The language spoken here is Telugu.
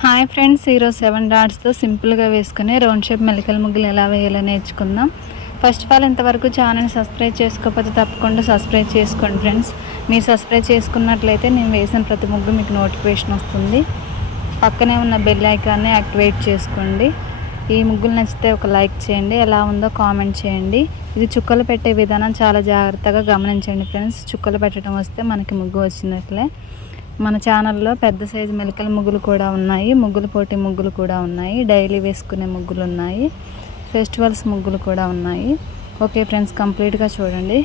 హాయ్ ఫ్రెండ్స్, ఈరోజు 7 డాట్స్తో సింపుల్గా వేసుకుని రౌండ్ షేప్ మెలికల ముగ్గులు ఎలా వేయాలో నేర్చుకుందాం. ఫస్ట్ ఆఫ్ ఆల్ ఇంతవరకు ఛానల్ని సబ్స్క్రైబ్ చేసుకోకపోతే తప్పకుండా సబ్స్క్రైబ్ చేసుకోండి ఫ్రెండ్స్. మీరు సబ్స్క్రైబ్ చేసుకున్నట్లయితే నేను వేసిన ప్రతి ముగ్గు మీకు నోటిఫికేషన్ వస్తుంది. పక్కనే ఉన్న బెల్ ఐకాన్ని యాక్టివేట్ చేసుకోండి. ఈ ముగ్గులు నచ్చితే ఒక లైక్ చేయండి, ఎలా ఉందో కామెంట్ చేయండి. ఇది చుక్కలు పెట్టే విధానం చాలా జాగ్రత్తగా గమనించండి ఫ్రెండ్స్. చుక్కలు పెట్టడం వస్తే మనకి ముగ్గు వచ్చినట్లే. మన ఛానల్లో పెద్ద సైజు మెలికల ముగ్గులు కూడా ఉన్నాయి, ముగ్గులు పోటీ ముగ్గులు కూడా ఉన్నాయి, డైలీ వేసుకునే ముగ్గులు ఉన్నాయి, ఫెస్టివల్స్ ముగ్గులు కూడా ఉన్నాయి. ఓకే ఫ్రెండ్స్, కంప్లీట్గా చూడండి.